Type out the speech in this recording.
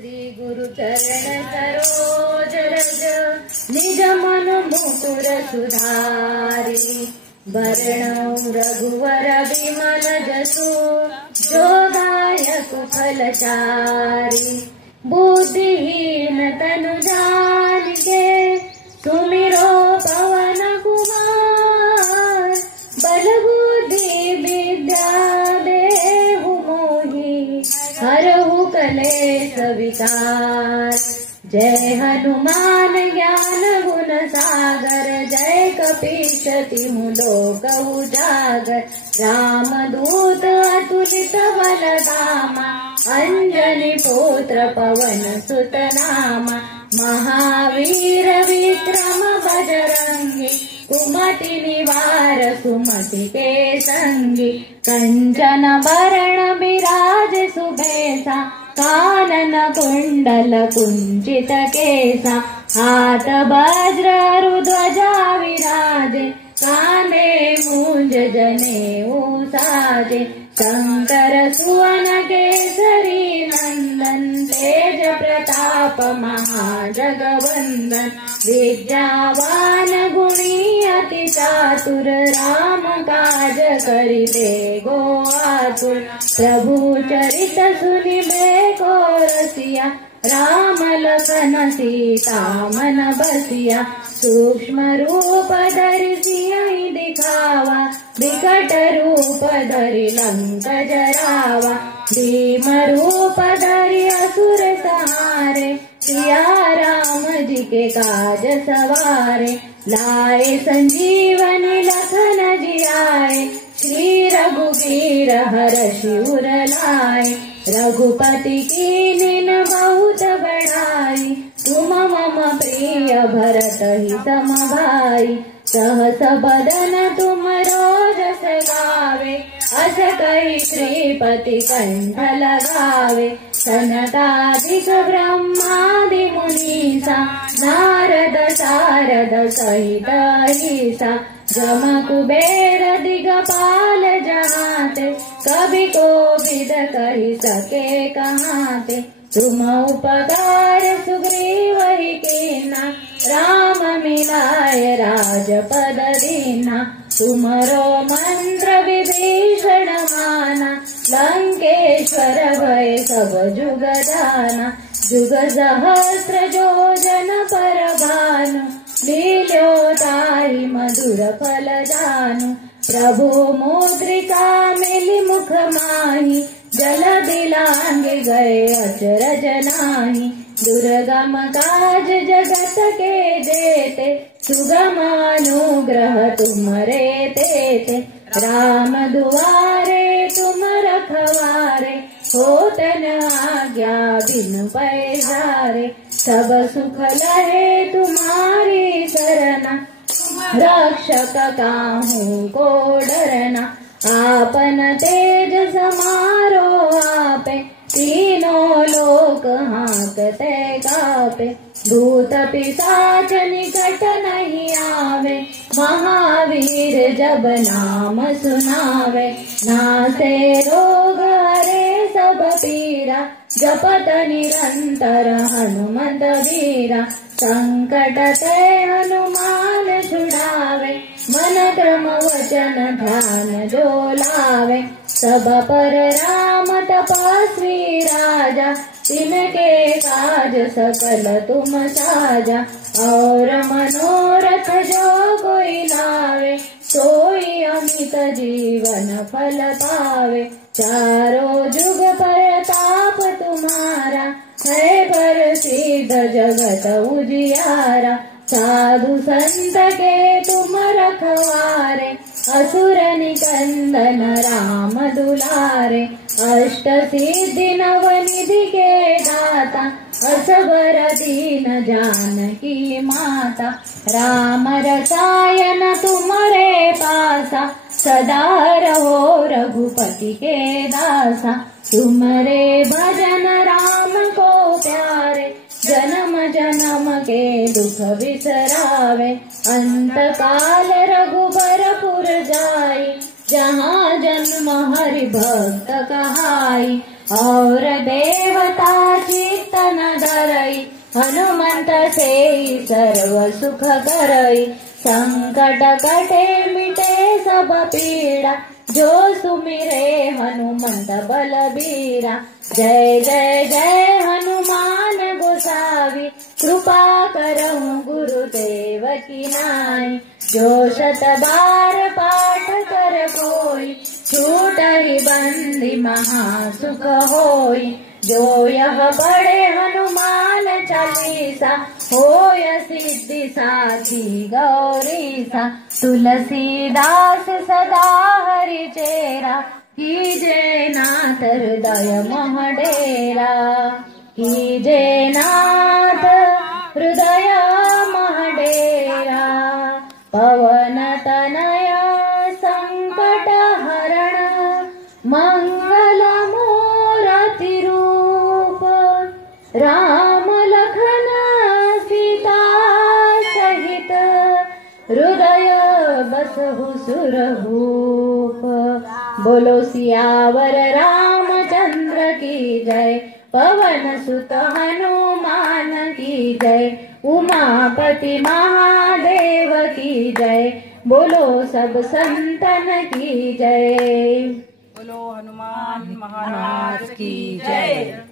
श्री गुरु चरण सरोज रज निज मन मुकुर सुधारी। वरणौ रघुवर विमल जसु जो दायक फलचारी। बुद्धिहीन तनु जानिके सुमिरो पवन कुमार। बल बुद्धि विद्या देहु मोहि हरहु कलेश विकार। जय हनुमान ज्ञान गुण सागर जय कपीश तिहु लोक उजागर। रामदूत अतुलित बल धामा अंजनी पुत्र पवन सुत नामा। महावीर विक्रम बजरंगी कुमति निवार सुमति के संगी। कंचन वरण विराज सुबेसा कानन कुंडल कुंचित केसा। हाथ वज्र ध्वजा विराजे कांधे मूंज जनेऊ साजे। शंकर सुवन केसरी नंदन तेज प्रताप महाजगवंदन। विद्यावान गुणी अति चातुर राम काज करिबे गो आतुर। प्रभु चरित सुनिबे को रसिया राम लखन सीता मन बसिया। सूक्ष्म रूप धरि सियहि दिखावा विकट रूप धरि लंक जरावा। भीम रूप धरि असुर सहारे सिया राम जी के काज सवारे। लाए संजीवनी लखन जियाए श्री रघुवीर हर्षि उर लाए। रघुपति कीन्हि बहुत बड़ाई तुम मम प्रिय भरत ही सम भाई। सहस बदन तुम रोजस गावे अस कहि श्रीपति कंठ लगावे। सनकादिक ब्रह्मादि मुनीसा नारद सारद सहित अहिसा। जम कुबेर दिगपाल जहाते कवि कोविद कहि सके कहाते। तुम उपकार सुग्रीव ही कीन्हा राम मिलाए राजपद दीन्हा। तुमरो मंत्र विभीषण माना लंकेश्वर भय सब जुग जाना। जुग सहस्र योजन पर भानु लील्यो ताहि मधुर फल जानु। प्रभु मुद्रिका मिलि मुख माहि जल दिलांगे गए अचरज नाही। दुर्गम काज जगत के जेते सुगम अनुग्रह तुम्हरे तेते। राम दुआरे तुम रखवारे होत न आज्ञा बिनु पैसारे। सब सुख लहे तुम्हारी सरना रक्षक काहू को डरना। आपन तेज समारो आपे तीनों लोक हाँकते कापे। भूत पिशाच निकट नहीं आवे महावीर जब नाम सुनावे। नासे रोग हरे सब पीरा जपत निरंतर हनुमत वीरा। संकट ते हनुमान छुड़ावे मन क्रम वचन ध्यान जो लावे। सब पर राम तपस्वी राजा तिनके काज सकल तुम साजा। और मनोरथ जो कोई लावे सोई अमित जीवन फल पावे। चारों जुग परताप तुम्हारा है प्रसिद्ध जगत उजियारा। साधु संत के तुम रखवारे असुर निकंदन राम दुलारे। अष्ट सिद्धि नवनिधि के दाता असबर दीन जानकी माता। राम रसायन तुम्हारे पासा सदा रहो रघुपति के दासा। तुम्हारे भजन राम को प्यारे जन्म जन्म के दुख बिसरावे। अंत काल रघुबरपुर जाई जहाँ जन्म हरि भक्त कहाई। और देवता चित्त वचन धरई हनुमंत से सर्व सुख करई संकट कटे मिटे सब पीड़ा जो सुमिरे हनुमंत बलबीरा। जय जय जय हनुमान गोसावी कृपा करहु गुरुदेव की नाई। जो 100 बार पाठ कर कोई छूटहि बंदी महासुख होई। जो यह पढ़े हनुमान चालीसा होय सिद्धि साखी गौरीसा। तुलसीदास सदा हरि चेरा कीजे नाथ हृदय मह डेरा। कीजे नाथ हृदय मह डेरा। पवन तनया संकट हरण मंगल मूरति रूप। राम लखन सीता सहित हृदय बसहु सुरभूप। बोलो सियावर रामचंद्र की जय। पवन सुत हनुमान की जय। उमापति महादेव की जय। बोलो सब संतन की जय। बोलो हनुमान महाराज की जय।